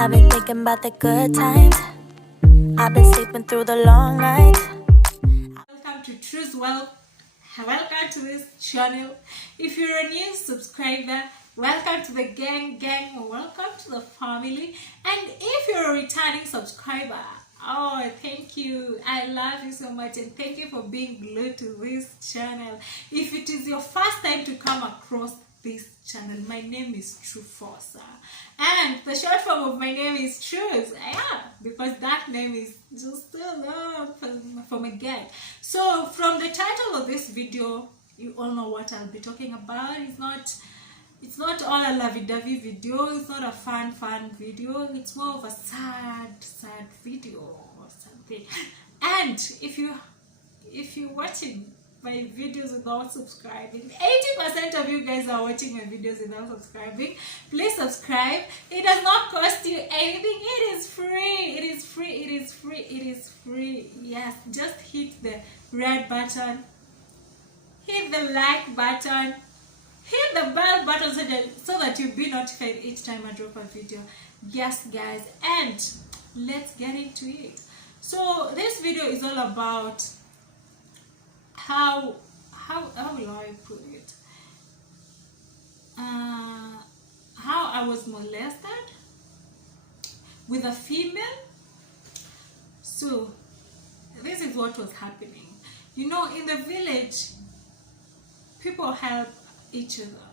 I've been thinking about the good times. I've been sleeping through the long nights. Welcome to Truth Well. Welcome to this channel. If you're a new subscriber, welcome to the gang. Welcome to the family. And if you're a returning subscriber, oh, thank you. I love you so much, and thank you for being glued to this channel. If it is your first time to come across this channel, my name is True Forcer, and the short form of my name is Truth. Yeah, because that name is just so long from a girl. So from the title of this video, you all know what I'll be talking about. It's not all a lovey-dovey video. It's not a fun video. It's more of a sad video or something. And if you're watching my videos without subscribing, 80% of you guys are watching my videos without subscribing. Please subscribe. It does not cost you anything. It is free. Yes, just hit the red button, hit the like button, hit the bell button so that you'll be notified each time I drop a video. Yes guys, and let's get into it. So this video is all about how will I put it, how I was molested with a female. So this is what was happening. You know, in the village, people help each other.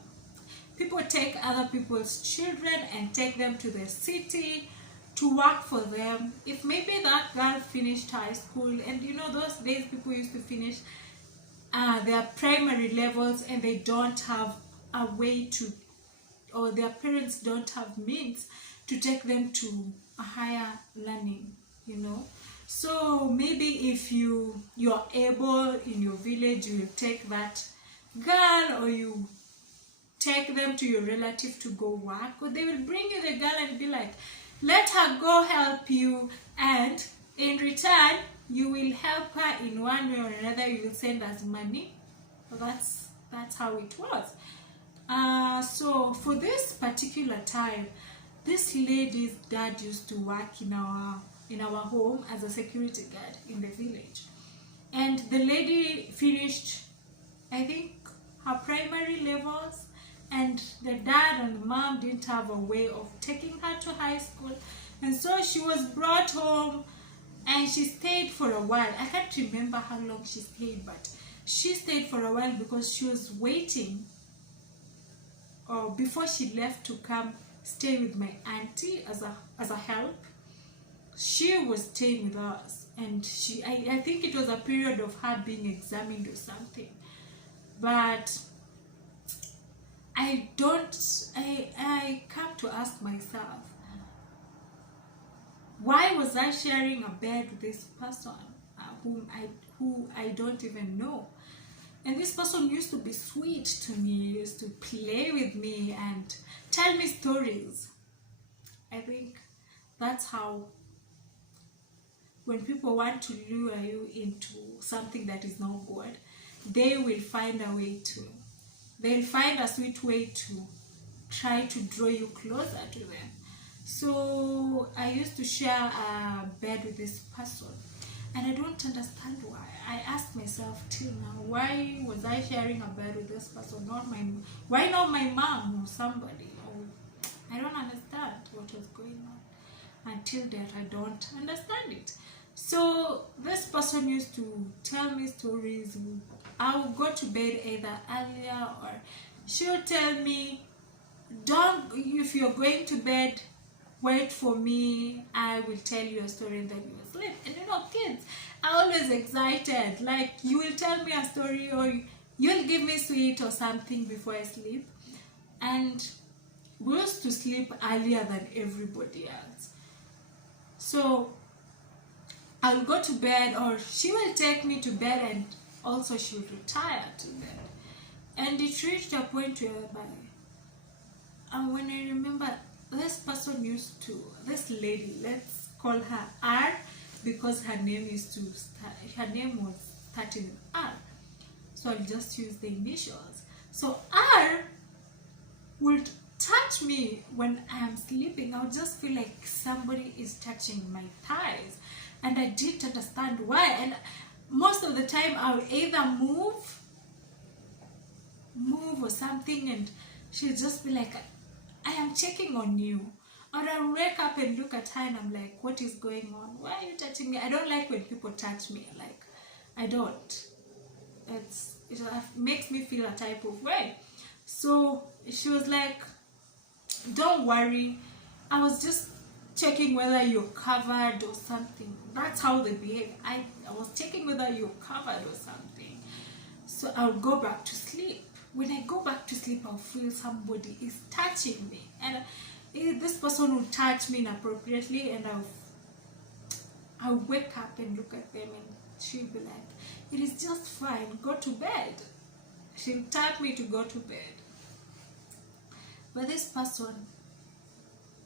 People take other people's children and take them to the city to work for them. If maybe that girl finished high school, and you know those days people used to finish their primary levels and they don't have a way to, or their parents don't have means to take them to a higher learning, you know. So maybe if you're able in your village, you will take that girl, or you take them to your relative to go work, or they will bring you the girl and be like, let her go help you, and in return you will help her in one way or another. You will send us money. So that's how it was. So for this particular time, this lady's dad used to work in our home as a security guard in the village, and the lady finished, I think, her primary levels, and the dad and the mom didn't have a way of taking her to high school, and so she was brought home and she stayed for a while. I can't remember how long she stayed, but she stayed for a while because she was waiting, or before she left to come stay with my auntie as a help. She was staying with us, and I think it was a period of her being examined or something. But I come to ask myself, why was I sharing a bed with this person who I don't even know? And this person used to be sweet to me, used to play with me and tell me stories. I think that's how, when people want to lure you into something that is not good, they will find a way to, they'll find a sweet way to try to draw you closer to them. So I used to share a bed with this person, and I don't understand why. I ask myself till now, why was I sharing a bed with this person? Why not my mom or somebody? I don't understand what was going on. Until that, I don't understand it. So this person used to tell me stories. I would go to bed either earlier, or she'll tell me, if you're going to bed, wait for me, I will tell you a story and then you will sleep. And you know, kids are always excited. Like, you will tell me a story, or you'll give me sweet or something before I sleep. And we used to sleep earlier than everybody else. So I'll go to bed, or she will take me to bed, and also she will retire to bed. And it reached a point whereby, when I remember, this person used to, this lady, let's call her R, because her name was starting with R. So I'll just use the initials. So R would touch me when I'm sleeping. I would just feel like somebody is touching my thighs, and I didn't understand why. And most of the time, I would either move or something, and she'd just be like, I am checking on you. Or I'll wake up and look at her and I'm like, what is going on? Why are you touching me? I don't like when people touch me. Like, I don't. It makes me feel a type of way. So she was like, don't worry. I was just checking whether you're covered or something. That's how they behave. I was checking whether you're covered or something. So I'll go back to sleep. When I go back to sleep, I'll feel somebody is touching me. And this person will touch me inappropriately, and I'll wake up and look at them, and she'll be like, it is just fine, go to bed. She'll tell me to go to bed. But this person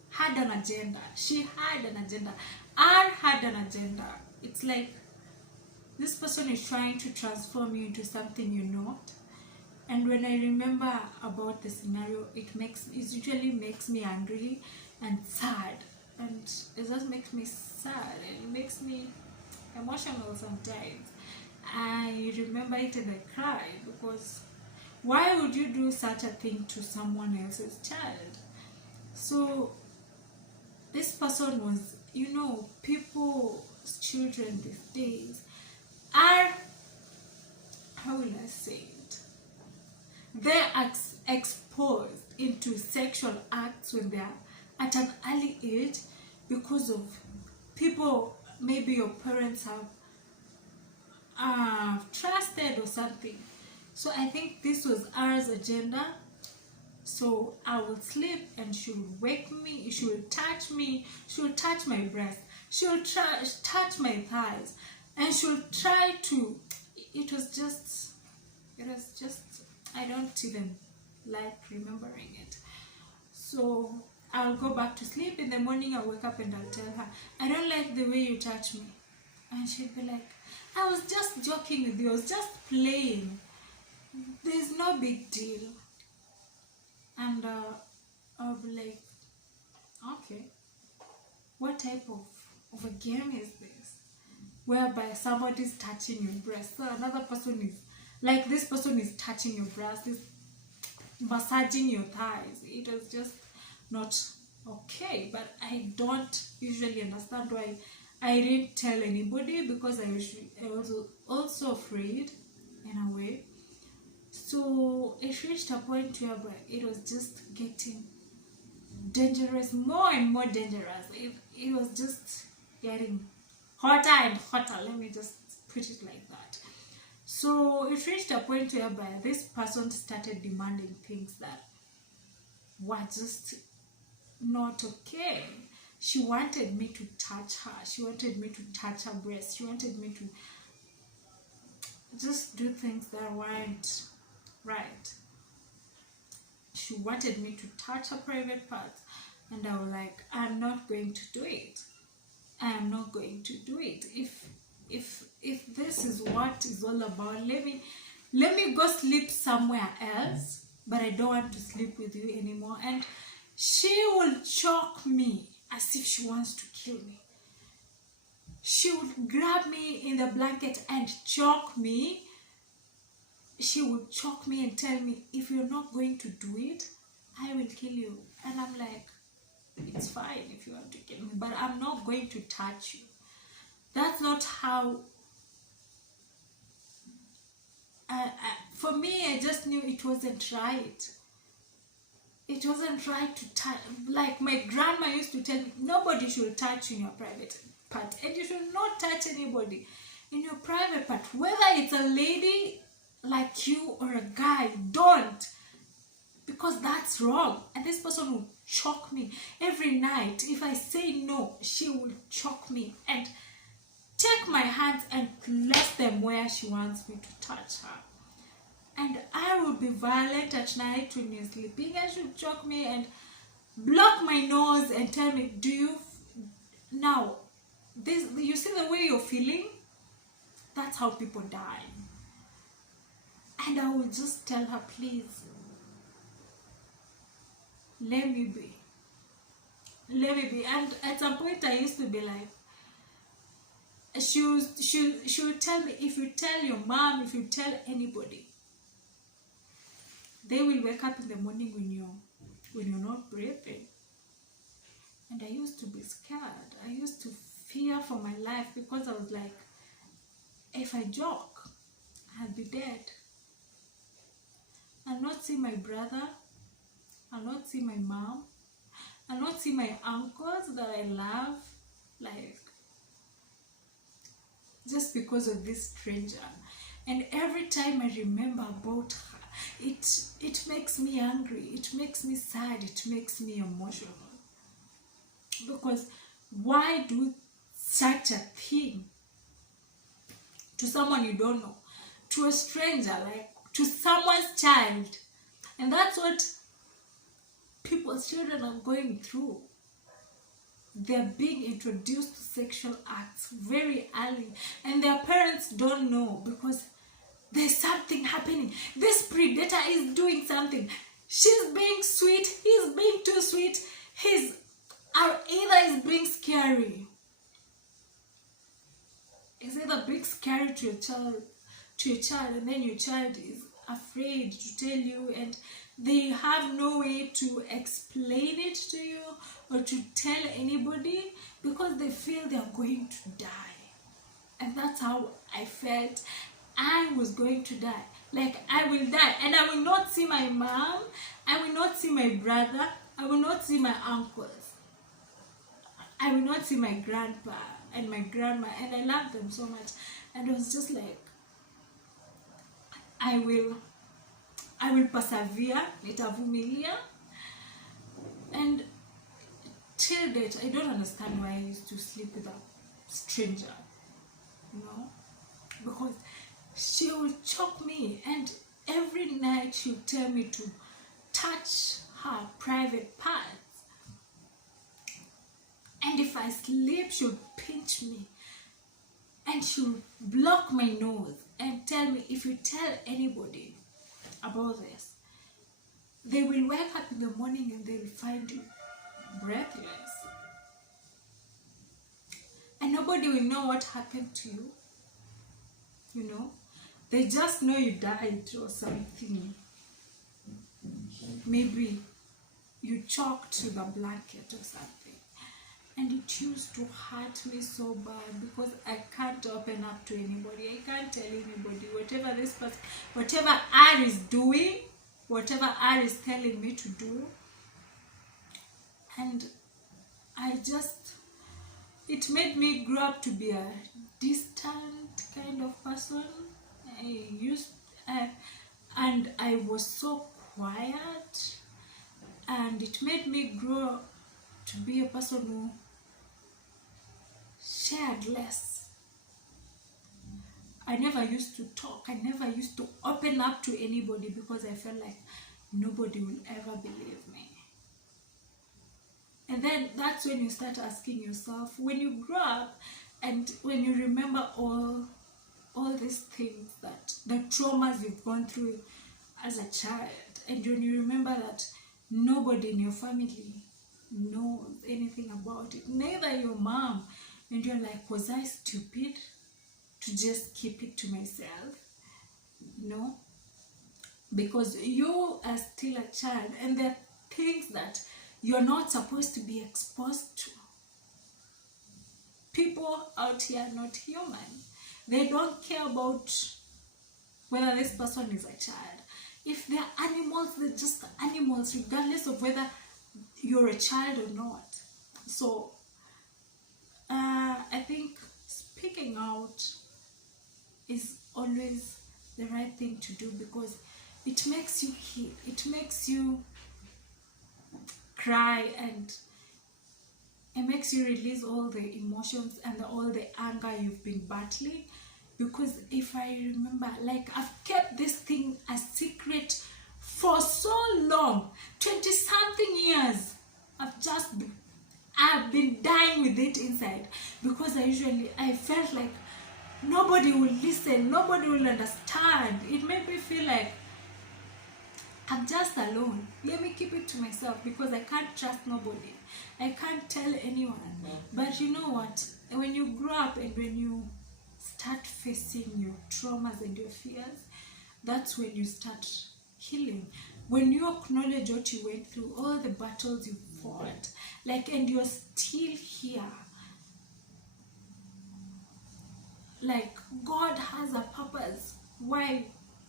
had an agenda. She had an agenda. I had an agenda. It's like this person is trying to transform you into something you're not. And when I remember about the scenario, it usually makes me angry and sad. And it just makes me sad. It makes me emotional sometimes. I remember it and I cry, because why would you do such a thing to someone else's child? So this person was, people's children these days are, how will I say it? They're exposed into sexual acts when they're at an early age because of people, maybe your parents have trusted or something. So I think this was ours agenda. So I will sleep and she will wake me, she will touch me, she will touch my breast, she will touch my thighs, and she will try to, it was just, I don't even like remembering it. So I'll go back to sleep. In the morning I'll wake up and I'll tell her, I don't like the way you touch me. And she'll be like, I was just joking with you, I was just playing. There's no big deal. And I'll be like, okay, what type of a game is this? Whereby somebody's touching your breast. So another person is, like this person is touching your breast, is massaging your thighs. It was just not okay. But I don't usually understand why I didn't tell anybody, because I was also afraid in a way. So it reached a point where it was just getting dangerous, more and more dangerous. It was just getting hotter and hotter, let me just put it like that. So it reached a point whereby this person started demanding things that were just not okay. She wanted me to touch her. She wanted me to touch her breast. She wanted me to just do things that weren't right. She wanted me to touch her private parts, and I was like, I'm not going to do it. I am not going to do it. If this is what it's all about, let me go sleep somewhere else, but I don't want to sleep with you anymore. And she will choke me as if she wants to kill me. She would grab me in the blanket and choke me. She would choke me and tell me, if you're not going to do it, I will kill you. And I'm like, it's fine if you want to kill me, but I'm not going to touch you. That's not how. For me, I just knew it wasn't right. It wasn't right to touch. Like my grandma used to tell me, nobody should touch you in your private part, and you should not touch anybody in your private part, whether it's a lady like you or a guy. Don't, because that's wrong. And this person will choke me every night. If I say no, she will choke me and take my hands and place them where she wants me to touch her. And I will be violent at night when you're sleeping, and she'll choke me and block my nose and tell me, do you now this, you see the way you're feeling? That's how people die. And I will just tell her, please, let me be. And at some point I used to be like, she would tell me, if you tell your mom, if you tell anybody, they will wake up in the morning when you're not breathing. And I used to be scared. I used to fear for my life, because I was like, if I joke, I'll be dead. I'll not see my brother, I'll not see my mom, I'll not see my uncles that I love, like, just because of this stranger. And every time I remember about her, it makes me angry, it makes me sad, it makes me emotional. Because why do such a thing to someone you don't know, to a stranger, like to someone's child? And that's what people's children are going through. They're being introduced to sexual acts very early, and their parents don't know, because there's something happening. This predator is doing something. She's being sweet, he's being too sweet, either is being scary. It's either being scary to your child, and then your child is afraid to tell you, and they have no way to explain it to you or to tell anybody, because they feel they are going to die. And that's how I felt. I was going to die. Like, I will die, and I will not see my mom, I will not see my brother, I will not see my uncles, I will not see my grandpa and my grandma, and I love them so much. And it was just like, I will persevere, nitavumilia. And till date, I don't understand why I used to sleep with a stranger, because she will choke me, and every night she will tell me to touch her private parts. And if I sleep, she'll pinch me, and she'll block my nose and tell me, if you tell anybody about this, they will wake up in the morning and they will find you breathless, and nobody will know what happened to you. They just know you died or something. Maybe you choked to the blanket or something. And it used to hurt me so bad, because I can't open up to anybody. I can't tell anybody whatever this person, whatever R is doing, whatever R is telling me to do. And it made me grow up to be a distant kind of person. And I was so quiet, and it made me grow to be a person who shared less. I never used to talk, I never used to open up to anybody, because I felt like nobody will ever believe me. And then that's when you start asking yourself, when you grow up and when you remember all these things, that the traumas you've gone through as a child, and when you remember that nobody in your family knows anything about it, neither your mom, and you're like, was I stupid to just keep it to myself? No, because you are still a child, and there are things that you're not supposed to be exposed to. People out here are not human. They don't care about whether this person is a child. If they're animals, they're just animals, regardless of whether you're a child or not. So I think speaking out is always the right thing to do, because it makes you heal, it makes you cry, and it makes you release all the emotions and all the anger you've been battling. Because if I remember, like, I've kept this thing a secret for so long, 20 something years. I've been dying with it inside, because I felt like nobody will listen, nobody will understand. It made me feel like I'm just alone. Let me keep it to myself because I can't trust nobody. I can't tell anyone. But you know what? When you grow up and when you start facing your traumas and your fears, that's when you start healing. When you acknowledge what you went through, all the battles you fought, like, and you're still here. Like, God has a purpose why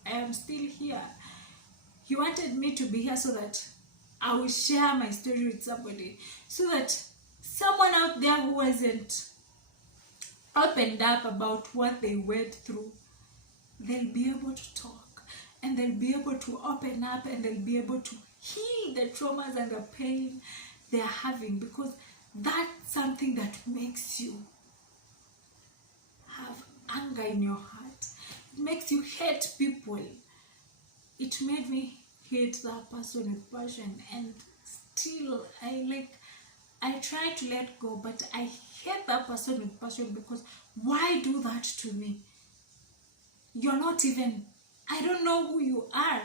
I am still here. He wanted me to be here so that I will share my story with somebody, so that someone out there who wasn't opened up about what they went through, they'll be able to talk and they'll be able to open up and they'll be able to heal the traumas and the pain they're having, because that's something that makes you have anger in your heart. It makes you hate people. It made me hate that person with passion, and still I try to let go, but I hate that person with passion because why do that to me? You're not even, I don't know who you are.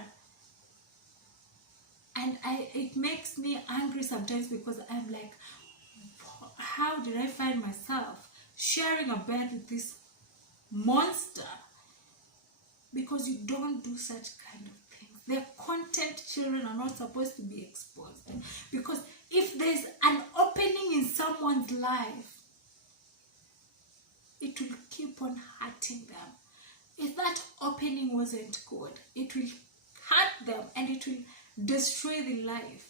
And it makes me angry sometimes because I'm like, how did I find myself sharing a bed with this monster? Because you don't do such kind of things. The content children are not supposed to be exposed. Because if there's an opening in someone's life, it will keep on hurting them. If that opening wasn't good, it will hurt them and it will destroy their life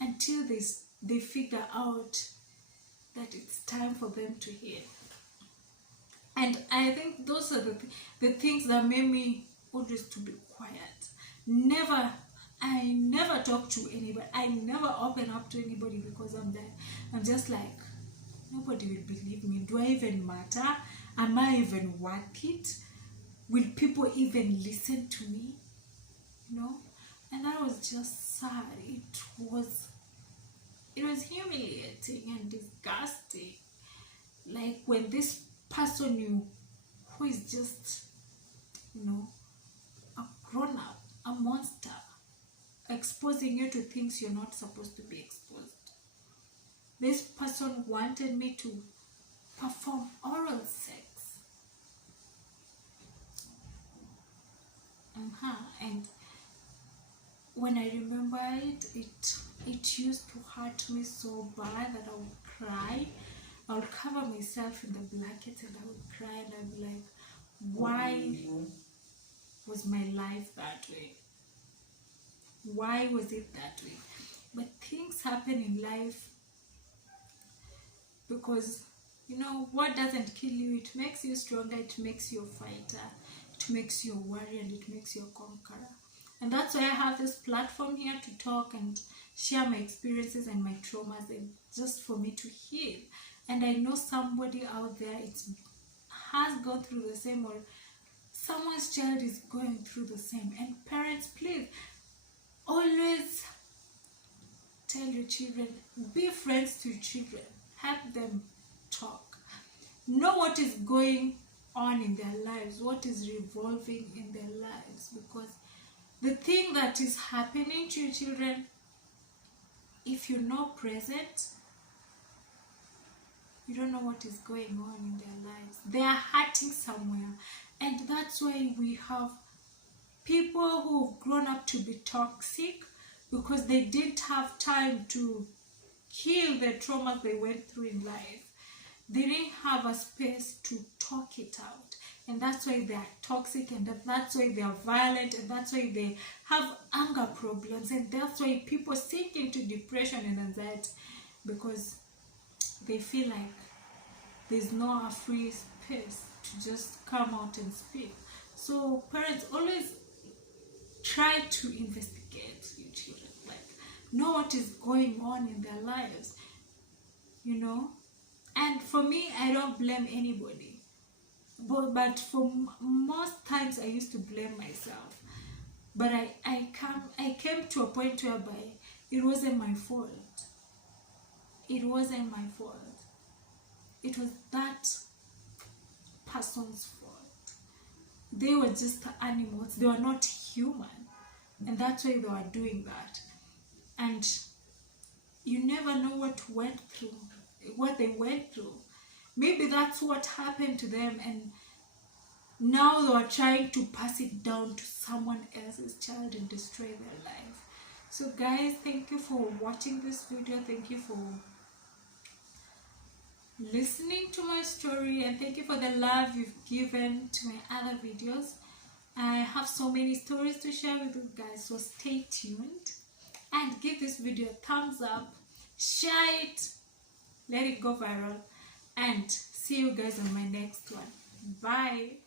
until they figure out that it's time for them to heal. And I think those are the things that made me always to be quiet. I never talk to anybody. I never open up to anybody because I'm just like, nobody will believe me. Do I even matter? Am I even worth it? Will people even listen to me? You know? And that was just sad. It was humiliating and disgusting. Like when this person who is just, a grown up, a monster, exposing you to things you're not supposed to be exposed. This person wanted me to perform oral sex. And when I remember it used to hurt me so bad that I would cry. I would cover myself in the blanket and I would cry and I'd be like, why was my life that way? Why was it that way? But things happen in life because, what doesn't kill you, it makes you stronger, it makes you a fighter, it makes you a warrior, and it makes you a conqueror. And that's why I have this platform here to talk and share my experiences and my traumas, and just for me to heal. And I know somebody out there has gone through the same, or someone's child is going through the same. And parents, please always tell your children, be friends to your children, help them talk, know what is going on in their lives, what is revolving in their lives, because the thing that is happening to your children, if you're not present, you don't know what is going on in their lives. They are hurting somewhere. And that's why we have people who've grown up to be toxic because they didn't have time to heal the trauma they went through in life. They didn't have a space to talk it out. And that's why they are toxic, and that's why they are violent, and that's why they have anger problems, and that's why people sink into depression and anxiety, because they feel like there's no free space to just come out and speak. So parents, always try to investigate your children, like know what is going on in their lives, And for me, I don't blame anybody. But for most times I used to blame myself. But I came to a point whereby it wasn't my fault. It wasn't my fault. It was that person's fault. They were just animals. They were not human. and that's why they were doing that. And you never know what they went through. Maybe that's what happened to them, and now they are trying to pass it down to someone else's child and destroy their life. So guys, thank you for watching this video. Thank you for listening to my story, and thank you for the love you've given to my other videos. I have so many stories to share with you guys, so stay tuned and give this video a thumbs up, share it, let it go viral, and see you guys on my next one. Bye.